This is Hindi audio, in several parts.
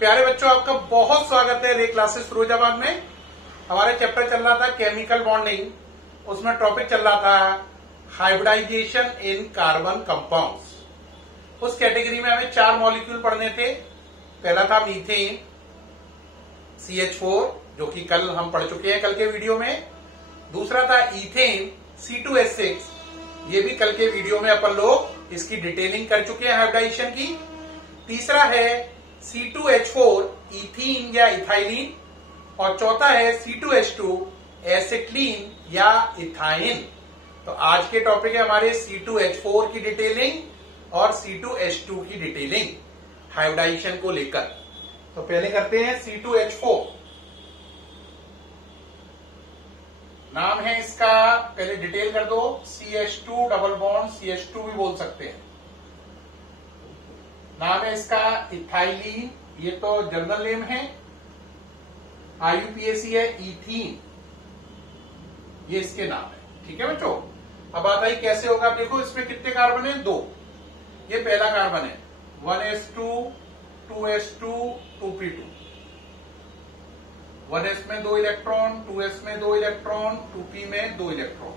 प्यारे बच्चों, आपका बहुत स्वागत है रे क्लासेस फिरोजाबाद में। हमारे चैप्टर चल रहा था केमिकल बॉन्डिंग। उसमें टॉपिक चल रहा था हाइब्रिडाइजेशन इन कार्बन कंपाउंड्स। उस कैटेगरी में हमें 4 मॉलिक्यूल पढ़ने थे। पहला था मीथेन CH4, जो कि कल हम पढ़ चुके हैं कल के वीडियो में। दूसरा था इथेन C2H6, ये भी कल के वीडियो में अपन लोग इसकी डिटेलिंग कर चुके हैं हाइब्रिडाइजेशन की। तीसरा है C2H4 इथीन या इथाइलिन, और चौथा है C2H2 एसिटिलीन या इथाइन। तो आज के टॉपिक है हमारे C2H4 की डिटेलिंग और C2H2 की डिटेलिंग हाइब्रिडाइजेशन को लेकर। तो पहले करते हैं C2H4। नाम है इसका, पहले डिटेल कर दो, CH2 डबल बॉन्ड CH2 भी बोल सकते हैं। नाम है इसका इथाइलिन, ये तो जनरल नेम है। IUPAC है इथीन, ये इसके नाम है। ठीक है बच्चों, अब बात आई कैसे होगा। देखो इसमें कितने कार्बन है, 2। ये पहला कार्बन है 1s2 2s2 2p2। 1s में 2 इलेक्ट्रॉन, 2s में 2 इलेक्ट्रॉन, 2p में 2 इलेक्ट्रॉन।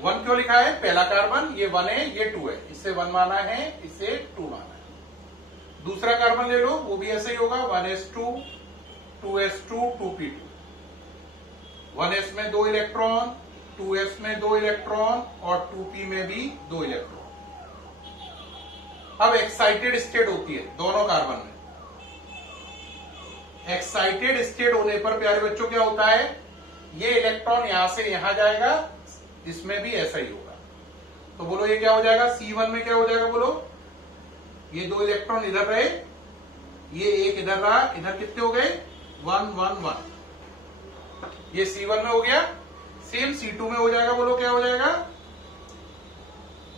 1 क्यों लिखा है, पहला कार्बन ये 1 है, ये 2 है, इससे 1 माना है, इसे 2 माना है। दूसरा कार्बन ले लो, वो भी ऐसे ही होगा 1s2 2s2 2p2। 1s में 2 इलेक्ट्रॉन, 2s में 2 इलेक्ट्रॉन और 2p में भी 2 इलेक्ट्रॉन। अब एक्साइटेड स्टेट होती है दोनों कार्बन में। एक्साइटेड स्टेट होने पर प्यारे बच्चों क्या होता है, ये इलेक्ट्रॉन यहां से यहां जाएगा, इसमें भी ऐसा ही होगा। तो बोलो ये क्या हो जाएगा, C1 में क्या हो जाएगा, बोलो ये 2 इलेक्ट्रॉन इधर रहे, ये एक इधर रहा, इधर कितने हो गए 1 1 1। ये C1 में हो गया। सेम C2 में हो जाएगा, बोलो क्या हो जाएगा,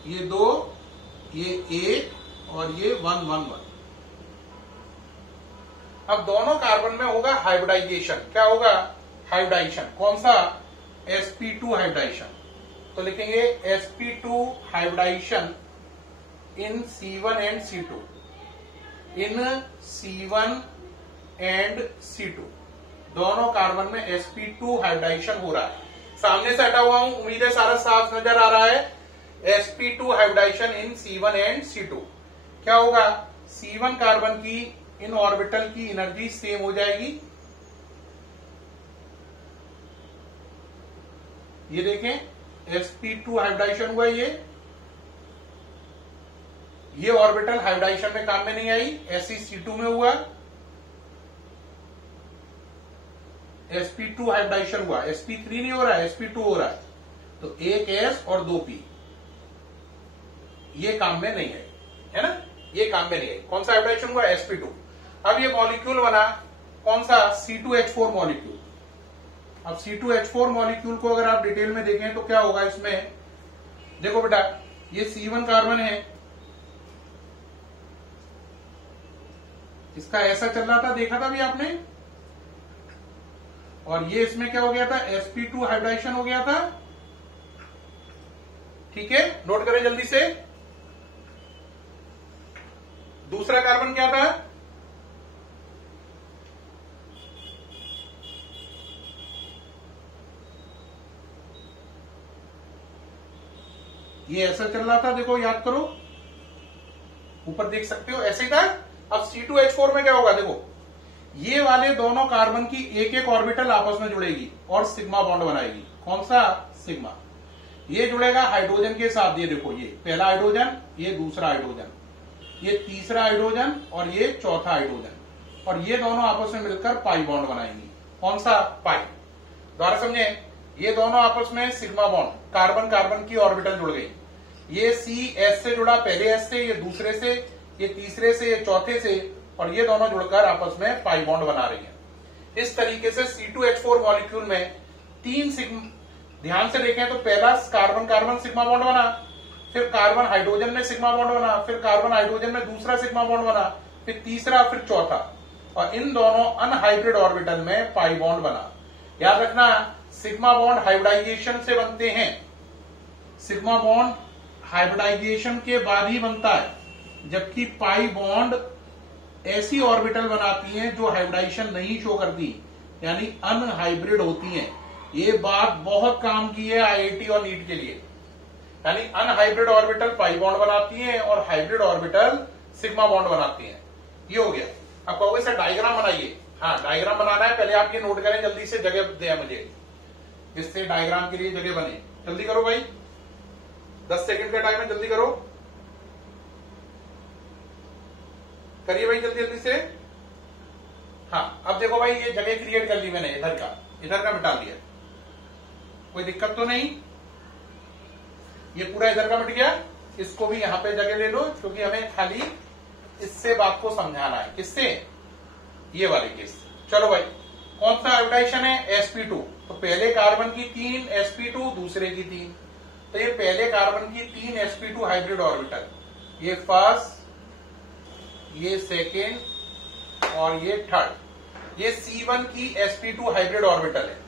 ये 2, ये 1 और ये 1 1 1। अब दोनों कार्बन में होगा हाइब्रिडाइजेशन। क्या होगा, हाइब्रिडाइजेशन। कौन सा, sp2 हाइब्रिडाइजेशन। तो लिखेंगे sp2 hybridisation in C1 and C2। In C1 and C2 दोनों कार्बन में sp2 हाइब्रिडाइजेशन हो रहा है। सामने से हटा हुआ हूं, उम्मीद है सारा साफ नजर आ रहा है। sp2 hybridisation in C1 and C2 क्या होगा, C1 कार्बन की इन ऑर्बिटल की एनर्जी सेम हो जाएगी। ये देखें sp2 हाइब्रिडाइजेशन हुआ, ये ऑर्बिटल हाइब्रिडाइजेशन में काम में नहीं आई, ऐसी C2 में हुआ। sp2 हाइब्रिडाइजेशन हुआ, sp3 नहीं हो रहा है, sp2 हो रहा है। तो 1 s और 2 p, ये काम में नहीं है ना, ये काम में नहीं है। कौन सा हाइब्रिडाइजेशन हुआ, sp2। अब ये मॉलिक्यूल बना कौन सा, C2H4 मॉलिक्यूल। अब C2H4 मॉलिक्यूल को अगर आप डिटेल में देखें तो क्या होगा इसमें, देखो बेटा ये C1 कार्बन है, इसका ऐसा चल रहा था, देखा था भी आपने। और ये इसमें क्या हो गया था, sp2 हाइब्रिडाइजेशन हो गया था। ठीक है, नोट करें जल्दी से। दूसरा कार्बन क्या था, ये ऐसा चल रहा था, देखो याद करो, ऊपर देख सकते हो ऐसे ही था। अब C2H4 में क्या होगा, देखो ये वाले दोनों कार्बन की एक एक ऑर्बिटल आपस में जुड़ेगी और सिग्मा बॉन्ड बनाएगी। कौन सा, सिग्मा। ये जुड़ेगा हाइड्रोजन के साथ, ये देखो ये पहला हाइड्रोजन, ये दूसरा हाइड्रोजन, ये तीसरा हाइड्रोजन और ये चौथा हाइड्रोजन, और ये दोनों आपस में मिलकर पाई बॉन्ड बनाएंगी। कौन सा, पाई। दोबारा समझे, ये दोनों आपस में सिग्मा बॉन्ड, कार्बन कार्बन की ऑर्बिटल जुड़ गई। ये C S से जुड़ा, पहले S से, ये दूसरे से, ये तीसरे से, ये चौथे से, और ये दोनों जुड़कर आपस में पाई बॉन्ड बना रही है। इस तरीके से C2H4 मॉलिक्यूल में 3 सिग्मा, ध्यान से देखें तो पहला कार्बन कार्बन सिग्मा बॉन्ड बना, फिर कार्बन हाइड्रोजन में सिग्मा बॉन्ड बना, फिर कार्बन हाइड्रोजन में दूसरा सिग्मा बॉन्ड बना, फिर तीसरा, फिर चौथा, और इन दोनों अनहाइब्रिड ऑर्बिटल में पाई बॉन्ड बना। याद रखना, सिग्मा बॉन्ड हाइब्रिडाइजेशन से बनते हैं। सिग्मा बॉन्ड हाइब्रिडाइजेशन के बाद ही बनता है, जबकि पाई बॉन्ड ऐसी ऑर्बिटल बनाती हैं जो हाइब्रिडाइजेशन नहीं शो करती, यानी अनहाइब्रिड होती हैं। ये बात बहुत काम की है आईआईटी और नीट के लिए। यानी अनहाइब्रिड ऑर्बिटल पाई बॉन्ड बनाती हैं और हाइब्रिड ऑर्बिटल सिग्मा बॉन्ड बनाती हैं। ये हो गया। अब कहोगे सर डायग्राम बनाइए। हाँ, डायग्राम बनाना है, पहले आप ये नोट करें, जल्दी से जगह दे मुझे जिससे डायग्राम के लिए जगह बने। जल्दी करो भाई, 10 सेकंड का टाइम है, जल्दी करो, करिए भाई जल्दी जल्दी से। हाँ, अब देखो भाई ये जगह क्रिएट कर ली मैंने, इधर का मिटा लिया, कोई दिक्कत तो नहीं। ये पूरा इधर का मिट गया, इसको भी यहां पे जगह ले लो, क्योंकि हमें खाली इससे बात को समझाना है। किससे? ये वाले केस। चलो भाई, कौन सा हाइब्रिडाइजेशन है? sp2। तो पहले कार्बन की 3 sp2, दूसरे की 3। तो ये पहले कार्बन की 3 sp2 हाइब्रिड ऑर्बिटल, ये फर्स्ट, ये सेकेंड और ये थर्ड, ये C1 की sp2 हाइब्रिड ऑर्बिटल है।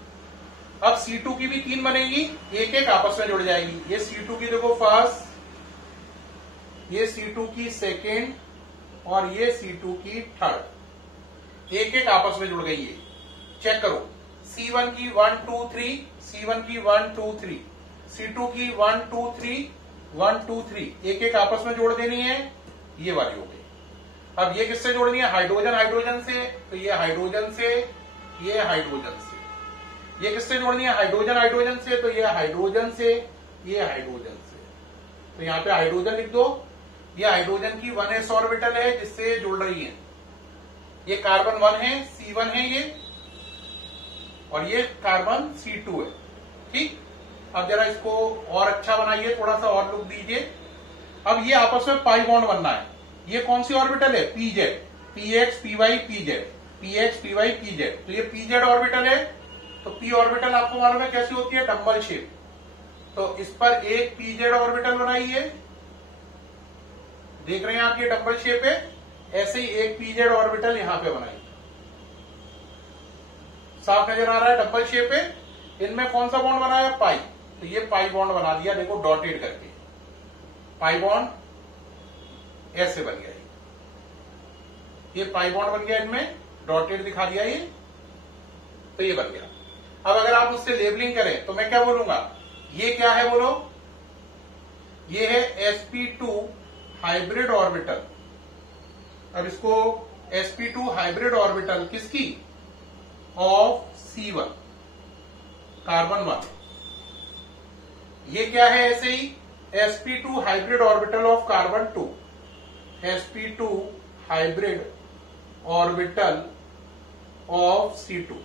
अब C2 की भी 3 बनेगी, एक एक आपस में जुड़ जाएगी। ये C2 की देखो फर्स्ट, ये C2 की सेकेंड और ये C2 की थर्ड, एक एक आपस में जुड़ गई है। चेक करो, C1 की 1 2 3, C1 की 1 2 3, C2 की 1 2 3 1 2 3, एक एक आपस में जोड़ देनी है, ये वाली हो गई। अब ये किससे जोड़नी है? हाइड्रोजन हाइड्रोजन से, तो ये हाइड्रोजन से, ये हाइड्रोजन से। ये किससे जोड़नी है? हाइड्रोजन हाइड्रोजन से, तो ये हाइड्रोजन से, ये हाइड्रोजन से। तो यहां पे हाइड्रोजन लिख दो। ये हाइड्रोजन की 1s ऑर्बिटल है जिससे जुड़ रही है। ये कार्बन 1 है, C1 है ये, और ये कार्बन C2 है। ठीक, अब जरा इसको और अच्छा बनाइए, थोड़ा सा और लुक दीजिए। अब ये आपस में पाई बॉन्ड बनना है। ये कौन सी ऑर्बिटल है? PZ, PX PY PZ, PX PY PZ। तो ये PZ ऑर्बिटल है। तो p ऑर्बिटल आपको मालूम है कैसी होती है? Double shape. तो इस पर एक PZ ऑर्बिटल बनाई है, देख रहे हैं आप, ये डबल शेप है। ऐसे ही एक PZ ऑर्बिटल यहां पे बनाई, साफ नजर आ रहा है, डबल शेप है। इनमें कौन सा बॉन्ड बना है? पाई। तो ये पाई बॉन्ड बना दिया, देखो डॉटेड करके, पाई बॉन्ड ऐसे बन गया। ये पाई बॉन्ड बन गया, इनमें डॉटेड दिखा दिया ये, तो ये बन गया। अब अगर आप उससे लेबलिंग करें तो मैं क्या बोलूंगा? ये क्या है बोलो? ये है sp2 हाइब्रिड ऑर्बिटल। अब इसको sp2 हाइब्रिड ऑर्बिटल किसकी? Of C1, carbon 1। ये क्या है? ऐसे ही sp2 hybrid orbital of carbon 2, sp2 hybrid orbital of C2।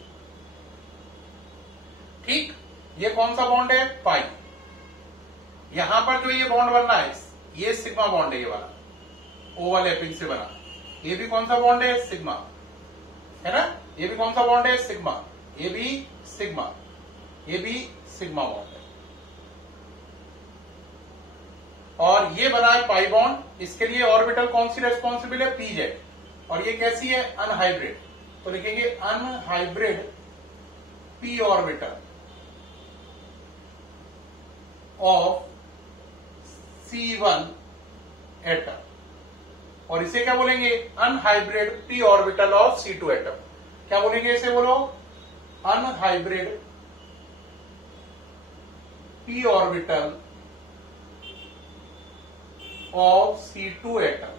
ठीक, ये कौन सा बॉन्ड है? पाई। यहां पर जो ये बॉन्ड बनना है, ये सिग्मा बॉन्ड है, ये वाला ओवरलैपिंग से बना। ये भी कौन सा बॉन्ड है? सिग्मा, है ना? ये भी कौन सा बॉन्ड है? सिग्मा। ये भी सिग्मा, ये भी सिग्मा बॉन्ड है। और ये बना है पाई बॉन्ड। इसके लिए ऑर्बिटल कौन सी रेस्पॉन्सिबल है? PZ। और ये कैसी है? अनहाइब्रिड। तो लिखेंगे unhybrid p orbital of C1 atom. और इसे क्या बोलेंगे? Unhybrid p orbital of C2 atom. क्या बोलेंगे इसे? बोलो, unhybrid p orbital of C2 atom.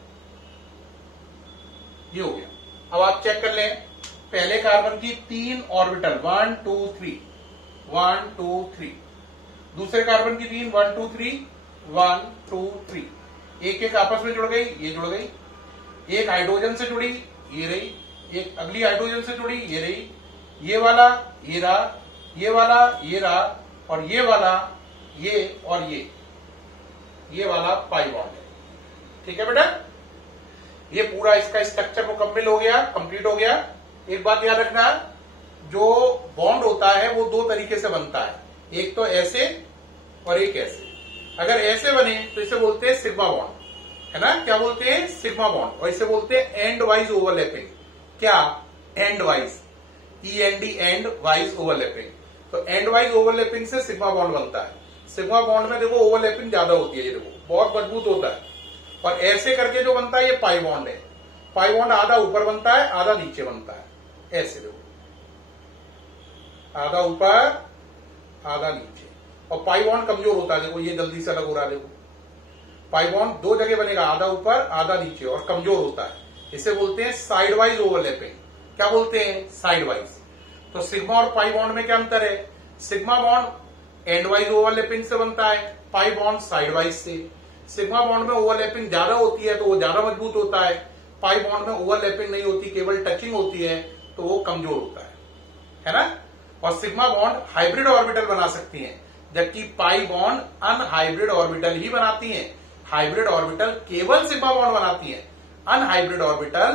ये हो गया। अब आप चेक कर लें, पहले कार्बन की 3 ऑर्बिटल 1 2 3 1 2 3, दूसरे कार्बन की 3 1 2 3 1 2 3, एक एक आपस में जुड़ गई, ये जुड़ गई। एक हाइड्रोजन से जुड़ी, ये रही। एक अगली हाइड्रोजन से जुड़ी, ये रही। ये वाला ये रहा, ये वाला ये रहा, और ये वाला ये, और ये वाला पाई बॉन्ड है। ठीक है बेटा, ये पूरा इसका स्ट्रक्चर मुकम्मल हो गया, कंप्लीट हो गया। एक बात याद रखना, जो बॉन्ड होता है वो 2 तरीके से बनता है, एक तो ऐसे और एक ऐसे। अगर ऐसे बने तो इसे बोलते हैं सिग्मा बॉन्ड, है ना? क्या बोलते हैं? Sigma bond. और इसे बोलते हैं एंड वाइज ओवरलैपिंग। क्या? And wise, END, and wise overlapping. तो एंड वाइज ओवरलैपिंग से सिग्मा बॉन्ड बनता है। सिग्मा बॉन्ड में देखो ओवरलैपिंग ज्यादा होती है, ये देखो बहुत मजबूत होता है। और ऐसे करके जो बनता है ये पाई बॉन्ड है। पाई बॉन्ड आधा ऊपर बनता है आधा नीचे बनता है, ऐसे देखो, आधा ऊपर आधा नीचे। और पाई बॉन्ड कमजोर होता है, देखो ये जल्दी से अलग हो रहा है, देखो पाई बॉन्ड दो जगह बनेगा, आधा ऊपर आधा नीचे, और कमजोर होता है। इसे बोलते हैं साइड वाइज ओवरलैपिंग। क्या बोलते हैं? Side wise. तो सिग्मा और पाई बॉन्ड में क्या अंतर है? Sigma bond and wise overlapping से बनता है, पाई बॉन्ड साइड वाइज से। सिग्मा बॉन्ड में ओवरलैपिंग ज्यादा होती है तो वो ज्यादा मजबूत होता है, पाई बॉन्ड में ओवरलैपिंग नहीं होती, केवल टचिंग होती है तो वो कमजोर होता है ना। और सिग्मा बॉन्ड हाइब्रिड ऑर्बिटल बना सकती हैं, जबकि पाई बॉन्ड अनहाइब्रिड ऑर्बिटल ही बनाती हैं। हाइब्रिड ऑर्बिटल केवल सिग्मा बॉन्ड बनाती है, अनहाइब्रिड ऑर्बिटल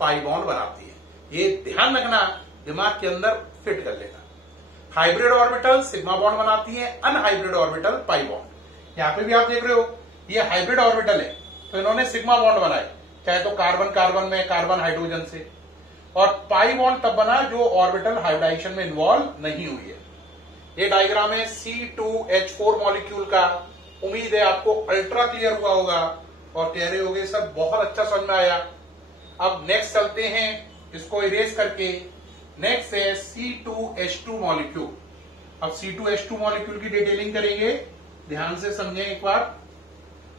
पाई बॉन्ड बनाती है। ये ध्यान रखना, दिमाग के अंदर फिट कर लेना। हाइब्रिड ऑर्बिटल सिग्मा बॉन्ड बनाती है, अनहाइब्रिड ऑर्बिटल पाई बॉन्ड। यहां पे भी आप देख रहे हो ये हाइब्रिड ऑर्बिटल है तो इन्होंने सिग्मा बॉन्ड बनाए, चाहे तो कार्बन कार्बन में, कार्बन हाइड्रोजन से। और पाई बॉन्ड तब बना जो ऑर्बिटल हाइब्रिडाइजेशन में इन्वॉल्व नहीं हुई है। ये डायग्राम है C2H4 मॉलिक्यूल का। उम्मीद है आपको अल्ट्रा क्लियर हुआ होगा और कह रहे होगे सर बहुत अच्छा समझ में आया। अब नेक्स्ट चलते हैं इसको इरेज करके। नेक्स्ट है C2H2 मॉलिक्यूल। अब C2H2 मॉलिक्यूल की डिटेलिंग करेंगे, ध्यान से समझें एक बार।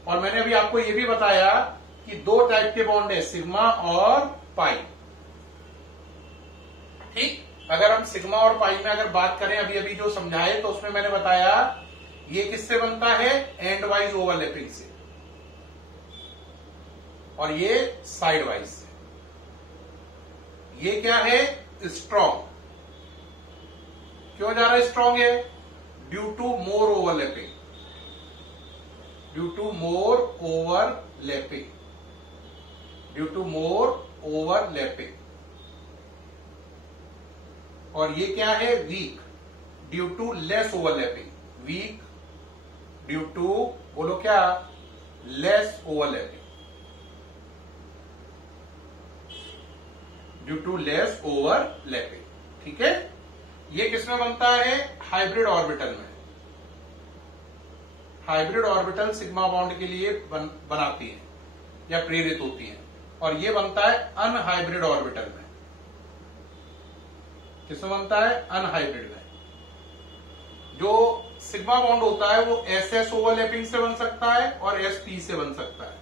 और मैंने अभी आपको यह भी बताया कि दो टाइप के बॉन्ड है, सिग्मा और पाई। ठीक, अगर हम सिग्मा और पाई में अगर बात करें, अभी अभी जो समझाए तो उसमें मैंने बताया ये किससे बनता है? एंड वाइज ओवरलैपिंग से, और ये साइड वाइज से। ये क्या है? स्ट्रॉन्ग। क्यों जा रहा है स्ट्रॉन्ग है? Due to more overlapping, due to more overlapping, due to more overlapping. और ये क्या है? Weak, due to less overlapping. Weak due to, बोलो क्या? Less overlapping, due to less overlapping. ठीक है, ये किसमें बनता है? हाइब्रिड ऑर्बिटल में। हाइब्रिड ऑर्बिटल सिग्मा बॉन्ड के लिए बनाती है या प्रेरित होती है, और ये बनता है अनहाइब्रिड ऑर्बिटल में। किसमें बनता है? अनहाइब्रिड में। जो सिग्मा बॉन्ड होता है वो SS ओवरलैपिंग से बन सकता है और SP से बन सकता है,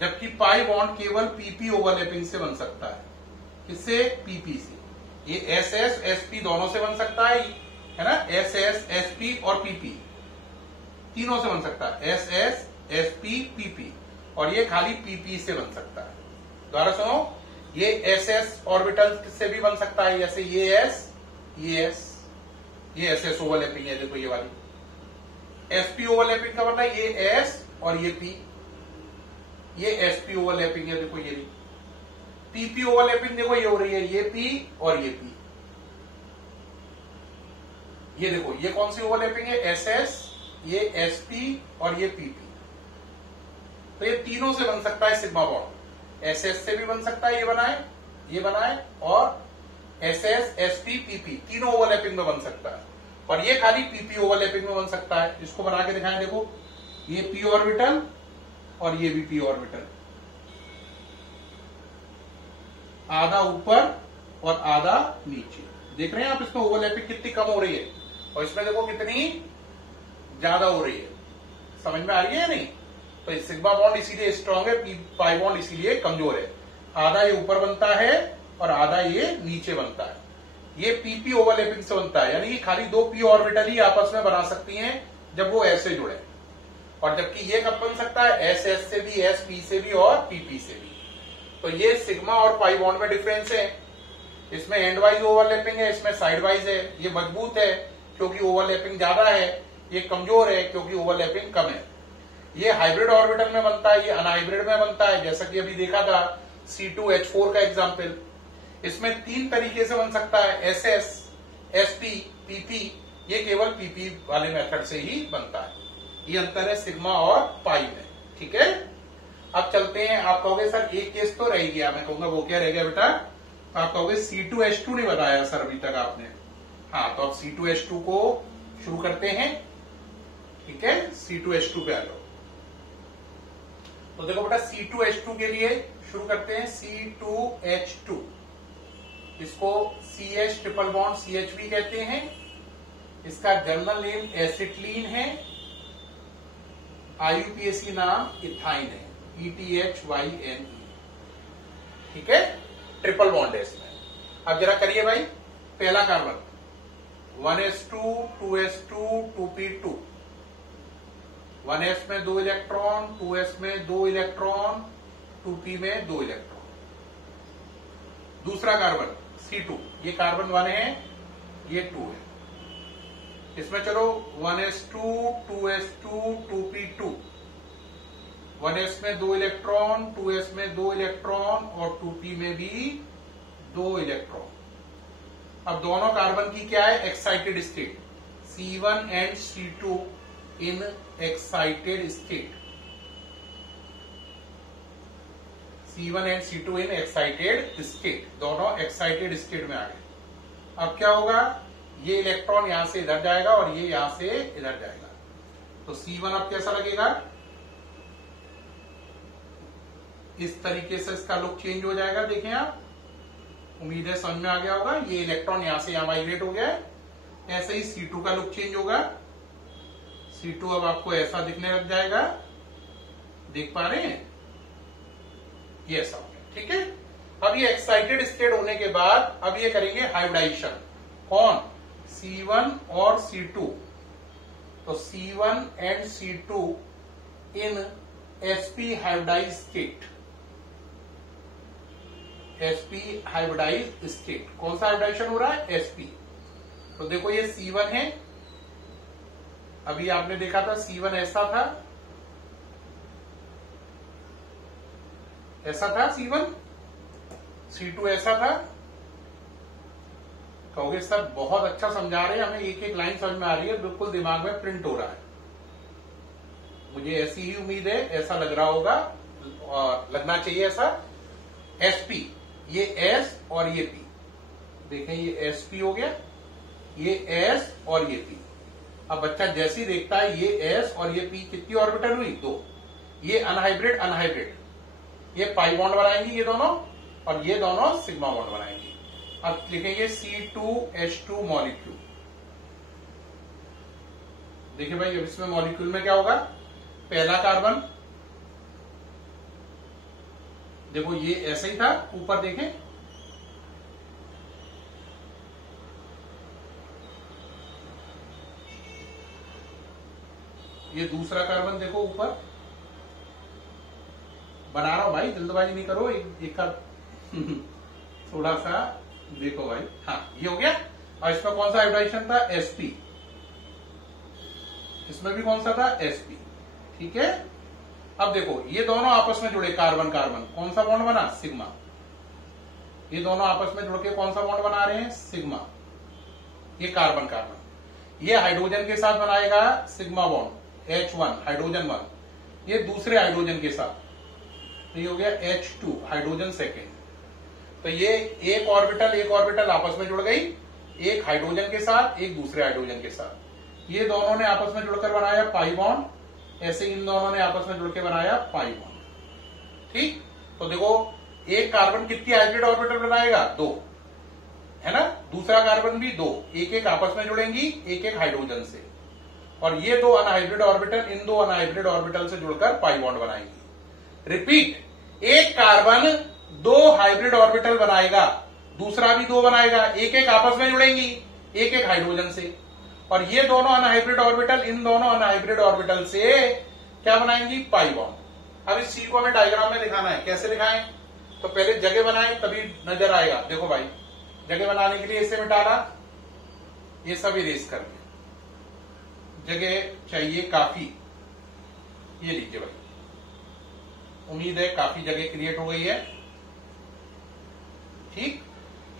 जबकि पाई बॉन्ड केवल PP ओवरलैपिंग से बन सकता है। किससे? PP से। ये SS SP दोनों से बन सकता है ना, SS SP और PP तीनों से बन सकता है, SS SP PP, और ये खाली PP से बन सकता है। दोबारा सुनो, ये SS ऑर्बिटल से भी बन सकता है, जैसे ये S, ये S, ये SS ओवरलैपिंग है, देखो ये वाली। SP ओवरलैपिंग का मतलब ये S और ये P, ये SP ओवरलैपिंग है, देखो ये। PP ओवरलैपिंग देखो ये हो रही है, ये P और ये P। ये देखो ये कौन सी ओवरलैपिंग है? SS, ये SP और ये PP। तो ये तीनों से बन सकता है सिग्मा बॉन्ड। SS से भी बन सकता है, ये बनाए, और SS SP PP तीनों ओवरलैपिंग में बन सकता है, और ये खाली PP ओवरलैपिंग में बन सकता है। इसको बना के दिखाएं, देखो ये P ऑर्बिटल और ये भी P ऑर्बिटल, आधा ऊपर और आधा नीचे। देख रहे हैं आप इसमें ओवरलैपिंग कितनी कम हो रही है, और इसमें देखो कितनी ज्यादा हो रही है। समझ में आ रही है या नहीं? तो सिग्मा बॉन्ड इसीलिए स्ट्रांग है, पाई बॉन्ड इसीलिए कमजोर है। आधा ये ऊपर बनता है और आधा ये नीचे बनता है। ये PP ओवरलैपिंग से बनता है, यानी कि खाली दो P ऑर्बिटल ही आपस में बना सकती हैं जब वो ऐसे जुड़े, और जबकि ये कब बन सकता है? SS से भी, SP से भी और PP से भी। तो ये सिग्मा और पाई बॉन्ड में डिफरेंस है। इसमें एंड वाइज ओवरलैपिंग है, इसमें साइड वाइज है। ये मजबूत है क्योंकि ओवरलैपिंग ज्यादा है, ये कमजोर है क्योंकि ओवरलैपिंग कम है। ये हाइब्रिड ऑर्बिटल में बनता है, ये अनहाइब्रिड में बनता है, जैसा कि अभी देखा था C2H4 का एग्जाम्पल। इसमें तीन तरीके से बन सकता है, SS, SP, PP। ये केवल PP वाले मेथड से ही बनता है। ये अंतर है सिग्मा और पाई में। ठीक है, अब चलते हैं। आप कहोगे सर एक केस तो रह गया, मैं कहूंगा वो क्या रह गया बेटा? आप कहोगे C2H2 नहीं बताया सर अभी तक आपने। हाँ, तो अब C2H2 को शुरू करते हैं। ठीक है, C2H2 पे आ जाओ। तो देखो बेटा, C2H2 के लिए शुरू करते हैं। C2H2, इसको CH ट्रिपल बॉन्ड CH भी कहते हैं। इसका जर्नल नेम एसिटिलीन है, IUPAC नाम इथाइन है, ETHYNE। ठीक है, ट्रिपल बॉन्ड है इसमें। अब जरा करिए भाई, पहला carbon 1s2 2s2 2p2, 1s में 2 इलेक्ट्रॉन, 2s में 2 इलेक्ट्रॉन, 2p में 2 इलेक्ट्रॉन। दूसरा कार्बन C2, ये कार्बन 1 है, ये 2 है। इसमें चलो 1s2 2s2 2p2, 1s में 2 इलेक्ट्रॉन, 2s में 2 इलेक्ट्रॉन और 2p में भी 2 इलेक्ट्रॉन। अब दोनों कार्बन की क्या है excited state, C1 and C2 in excited state, C1 and C2 in excited state, दोनों एक्साइटेड स्टेट में आ गए। अब क्या होगा, ये इलेक्ट्रॉन यहां से इधर जाएगा और ये यहां से इधर जाएगा, तो C1 अब कैसा लगेगा, इस तरीके से इसका लुक चेंज हो जाएगा। देखें आप, उम्मीद है समझ में आ गया होगा। ये इलेक्ट्रॉन यहां से यहां माइग्रेट हो गया है। ऐसे ही C2 का लुक चेंज होगा। C2 अब आपको ऐसा दिखने लग जाएगा, देख पा रहे हैं, ये ऐसा हो गया। ठीक है, अब ये एक्साइटेड स्टेट होने के बाद अब ये करेंगे हाइब्रिडाइजेशन। कौन, C1 और C2, तो C1 and C2 in sp hybridise state, sp hybridise state. कौन सा हाइब्रिडाइजेशन हो रहा है, sp। तो देखो ये C1 है, अभी आपने देखा था C1 ऐसा था, ऐसा था C1, C2 ऐसा था। कहोगे सर बहुत अच्छा समझा रहे हैं, हमें एक एक लाइन समझ में आ रही है, बिल्कुल दिमाग में प्रिंट हो रहा है। मुझे ऐसी ही उम्मीद है, ऐसा लग रहा होगा और लगना चाहिए ऐसा। sp, ये S और ये P, देखें ये sp हो गया, ये S और ये P। अब बच्चा जैसे ही देखता है ये S और ये P कितनी ऑर्बिटल हुई, 2। ये अनहाइब्रिड अनहाइब्रिड, ये पाई बॉन्ड बनाएंगी ये दोनों, और ये दोनों सिग्मा बॉन्ड बनाएंगी। अब लिखेंगे C2H2 मॉलिक्यूल। देखिए भाई, अब इसमें मॉलिक्यूल में क्या होगा, पहला कार्बन देखो ये ऐसे ही था, ऊपर देखें, ये दूसरा कार्बन देखो ऊपर, बना रहा हूं भाई, जल्दबाजी नहीं करो, एक का थोड़ा सा देखो भाई। हाँ, ये हो गया। और इसमें कौन सा हाइब्रिडाइजेशन था, sp, इसमें भी कौन सा था, sp। ठीक है, अब देखो ये दोनों आपस में जुड़े, कार्बन कार्बन, कौन सा बॉन्ड बना, सिग्मा। ये दोनों आपस में जुड़ के कौन सा बॉन्ड बना रहे हैं, सिग्मा। ये कार्बन कार्बन, ये हाइड्रोजन के साथ बनाएगा सिग्मा बॉन्ड, H1 हाइड्रोजन 1, ये दूसरे हाइड्रोजन के साथ, तो ये हो गया H2 हाइड्रोजन सेकेंड। तो ये एक ऑर्बिटल आपस में जुड़ गई, एक हाइड्रोजन के साथ, एक दूसरे हाइड्रोजन के साथ। ये दोनों ने आपस में जुड़कर बनाया पाई बॉन्ड, ऐसे इन दोनों ने आपस में जुड़ के बनाया पाई बॉन्ड। ठीक, तो देखो एक कार्बन कितनी हाइब्रिड ऑर्बिटल बनाएगा, 2, है ना। दूसरा कार्बन भी 2, एक एक आपस में जुड़ेंगी, एक एक हाइड्रोजन से, और ये 2 अनहाइब्रिड ऑर्बिटल इन 2 अनहाइब्रिड ऑर्बिटल से जुड़कर पाई बॉन्ड बनाएंगी। रिपीट, एक कार्बन 2 हाइब्रिड ऑर्बिटल बनाएगा, दूसरा भी 2 बनाएगा, एक एक आपस में जुड़ेंगी, एक एक हाइड्रोजन से, और ये दोनों अनहाइब्रिड ऑर्बिटल इन दोनों अनहाइब्रिड ऑर्बिटल से क्या बनाएंगी, पाई बॉन्ड। अब इस चीज को हमें डायग्राम में दिखाना है, कैसे दिखाएं, तो पहले जगह बनाएं तभी नजर आएगा। देखो भाई, जगह बनाने के लिए इसे मिटाना, ये सब इरेज कर दिया, जगह चाहिए काफी, ये लीजिए भाई, उम्मीद है काफी जगह क्रिएट हो गई है। ठीक,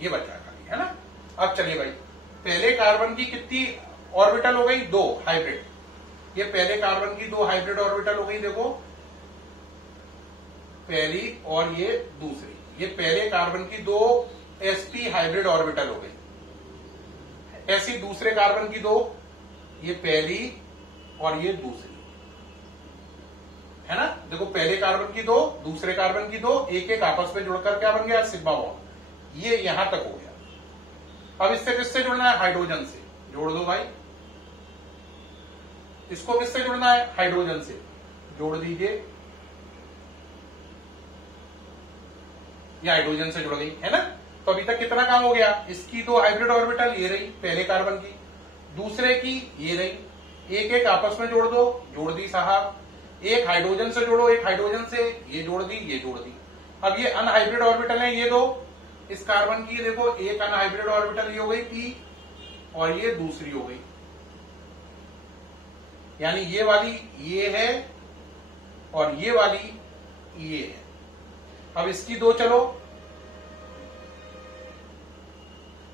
ये बचा खाली, है ना। अब चलिए भाई, पहले कार्बन की कितनी ऑर्बिटल हो गई, 2 हाइब्रिड। ये पहले कार्बन की 2 हाइब्रिड ऑर्बिटल हो गई, देखो पहली और ये दूसरी। ये पहले कार्बन की 2 sp हाइब्रिड ऑर्बिटल हो गई। ऐसी दूसरे कार्बन की 2, ये पहली और ये दूसरी। है ना। देखो पहले कार्बन की 2, दूसरे कार्बन की 2, एक एक आपस में जुड़कर क्या बन गया, सिग्मा बॉन्ड। ये यहां तक हो गया। अब इससे किससे जुड़ना है, हाइड्रोजन से। जोड़ दो भाई। इसको किससे जुड़ना है, हाइड्रोजन से। जोड़ दीजिए। ये हाइड्रोजन से जुड़ गई, है ना। तो अभी तक कितना काम हो गया, इसकी 2 हाइब्रिड ऑर्बिटल ये रही पहले कार्बन की, दूसरे की ये रही, एक एक आपस में जोड़ दो, जोड़ दी साहब। एक हाइड्रोजन से जोड़ो, एक हाइड्रोजन से, ये जोड़ दी, ये जोड़ दी। अब ये अनहाइब्रिड ऑर्बिटल है ये 2, इस कार्बन की देखो एक अनहाइब्रिड ऑर्बिटल ये हो गई पी, और ये दूसरी हो गई, यानी ये वाली ये है और ये वाली ये है। अब इसकी 2 चलो,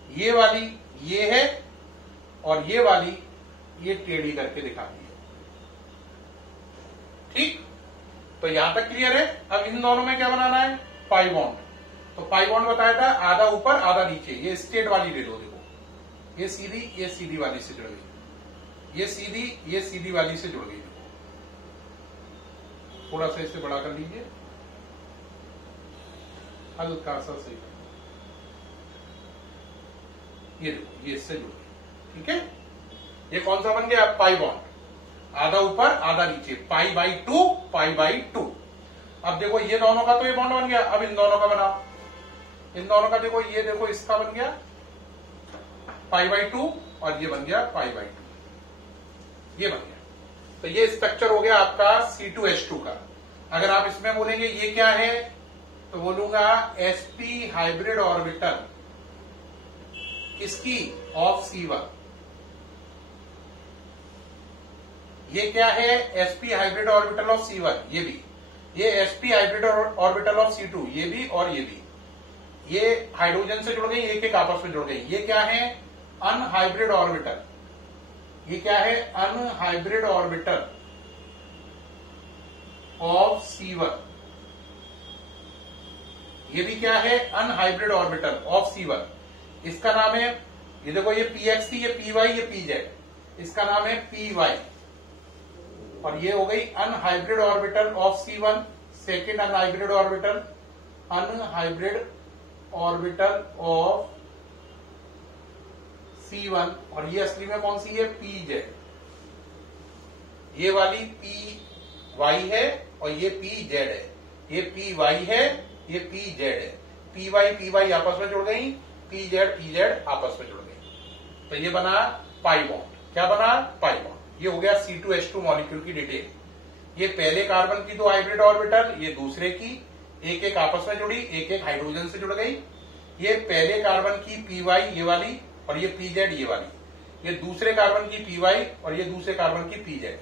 ये वाली ये है और ये वाली ये टेढ़ी करके दिखाती है, ठीक। तो यहां तक क्लियर है। अब इन दोनों में क्या बनाना है, पाई बॉन्ड। तो पाई बॉन्ड बताया था आधा ऊपर आधा नीचे। ये स्टेट वाली ले लो, देखो ये सीधी वाली से जुड़ गई, ये सीधी वाली से जुड़ गई। थोड़ा सा इसे बड़ा कर लीजिए, हल्का सा सही। ये देखो ये इससे जुड़ गई, ठीक है। ये कौन सा बन गया, पाई बॉन्ड। आधा ऊपर आधा नीचे, पाई बाई 2 पाई बाई 2। अब देखो ये दोनों का तो ये बॉन्ड बन गया। अब इन दोनों का बनाओ, इन दोनों का देखो, ये देखो इसका बन गया पाई बाई 2 और ये बन गया पाई बाई 2, ये बन गया। तो ये स्ट्रक्चर हो गया आपका C2H2 का। अगर आप इसमें बोलेंगे ये क्या है, तो बोलूंगा sp हाइब्रिड ऑर्बिटल किसकी, ऑफ C1। ये क्या है, sp hybrid orbital of C1, ये भी। ये sp hybrid orbital of C2, ये भी और ये भी। ये हाइड्रोजन से जुड़ गई, एक एक आपस में जुड़ गई। ये क्या है, अनहाइब्रिड ऑर्बिटल। ये क्या है, अनहाइब्रिड ऑर्बिटल ऑफ C1। ये भी क्या है, अनहाइब्रिड ऑर्बिटल ऑफ C1। इसका नाम है, ये देखो ये px थी, ये py, ये pz, इसका नाम है py। और ये हो गई unhybrid orbital of C1, second unhybrid orbital, unhybrid orbital of C1। और ये असली में कौन सी है, pz। ये वाली py है और ये pz है। ये py है, ये pz है। py आपस में जुड़ गई, pz आपस में जुड़ गई। तो ये बना पाई बॉन्ड। क्या बना, पाई बॉन्ड। ये हो गया C2H2 मॉलिक्यूल की डिटेल। ये पहले कार्बन की 2 हाइब्रिड ऑर्बिटल, ये दूसरे की एक एक आपस में जुड़ी, एक एक हाइड्रोजन से जुड़ गई। ये पहले कार्बन की py ये वाली और ये pz ये वाली। ये दूसरे कार्बन की py और ये दूसरे कार्बन की pz।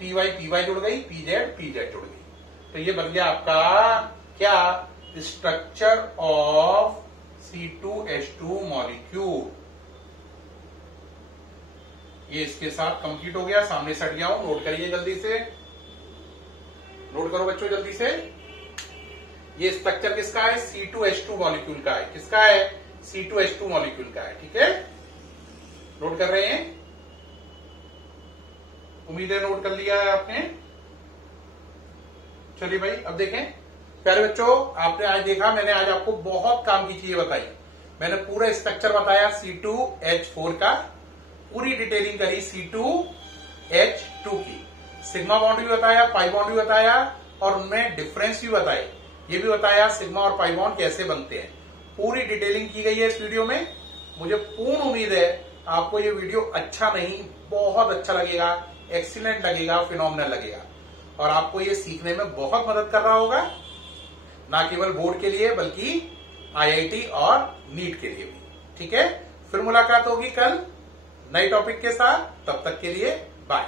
py जुड़ गई, pz जुड़ गई। तो ये बन गया आपका क्या, स्ट्रक्चर ऑफ C2H2 मॉलिक्यूल। ये इसके साथ कंप्लीट हो गया। सामने से हट गया हूं, नोट करिए जल्दी से, नोट करो बच्चों जल्दी से। ये स्ट्रक्चर किसका है, C2H2 मॉलिक्यूल का है। किसका है, C2H2 मॉलिक्यूल का है, ठीक है। नोट कर रहे हैं, उम्मीद है नोट कर लिया है आपने। चलिए भाई अब देखें प्यारे बच्चों, आपने आज देखा, मैंने आज आपको बहुत काम की चीजें बताई। मैंने पूरा स्ट्रक्चर बताया C2H4 का, पूरी डिटेलिंग करी C2H2 की, सिग्मा बॉन्ड भी बताया, पाई बॉन्ड भी बताया और उनमें डिफरेंस भी बताए। ये भी बताया सिग्मा और पाई बॉन्ड कैसे बनते हैं। पूरी डिटेलिंग की गई है इस वीडियो में। मुझे पूर्ण उम्मीद है आपको ये वीडियो अच्छा नहीं, बहुत अच्छा लगेगा, एक्सीलेंट लगेगा, फिनोमिनल लगेगा और आपको ये सीखने में बहुत मदद कर रहा होगा, ना केवल बोर्ड के लिए बल्कि IIT और नीट के लिए भी, ठीक है। फिर मुलाकात होगी कल नए टॉपिक के साथ, तब तक के लिए बाय।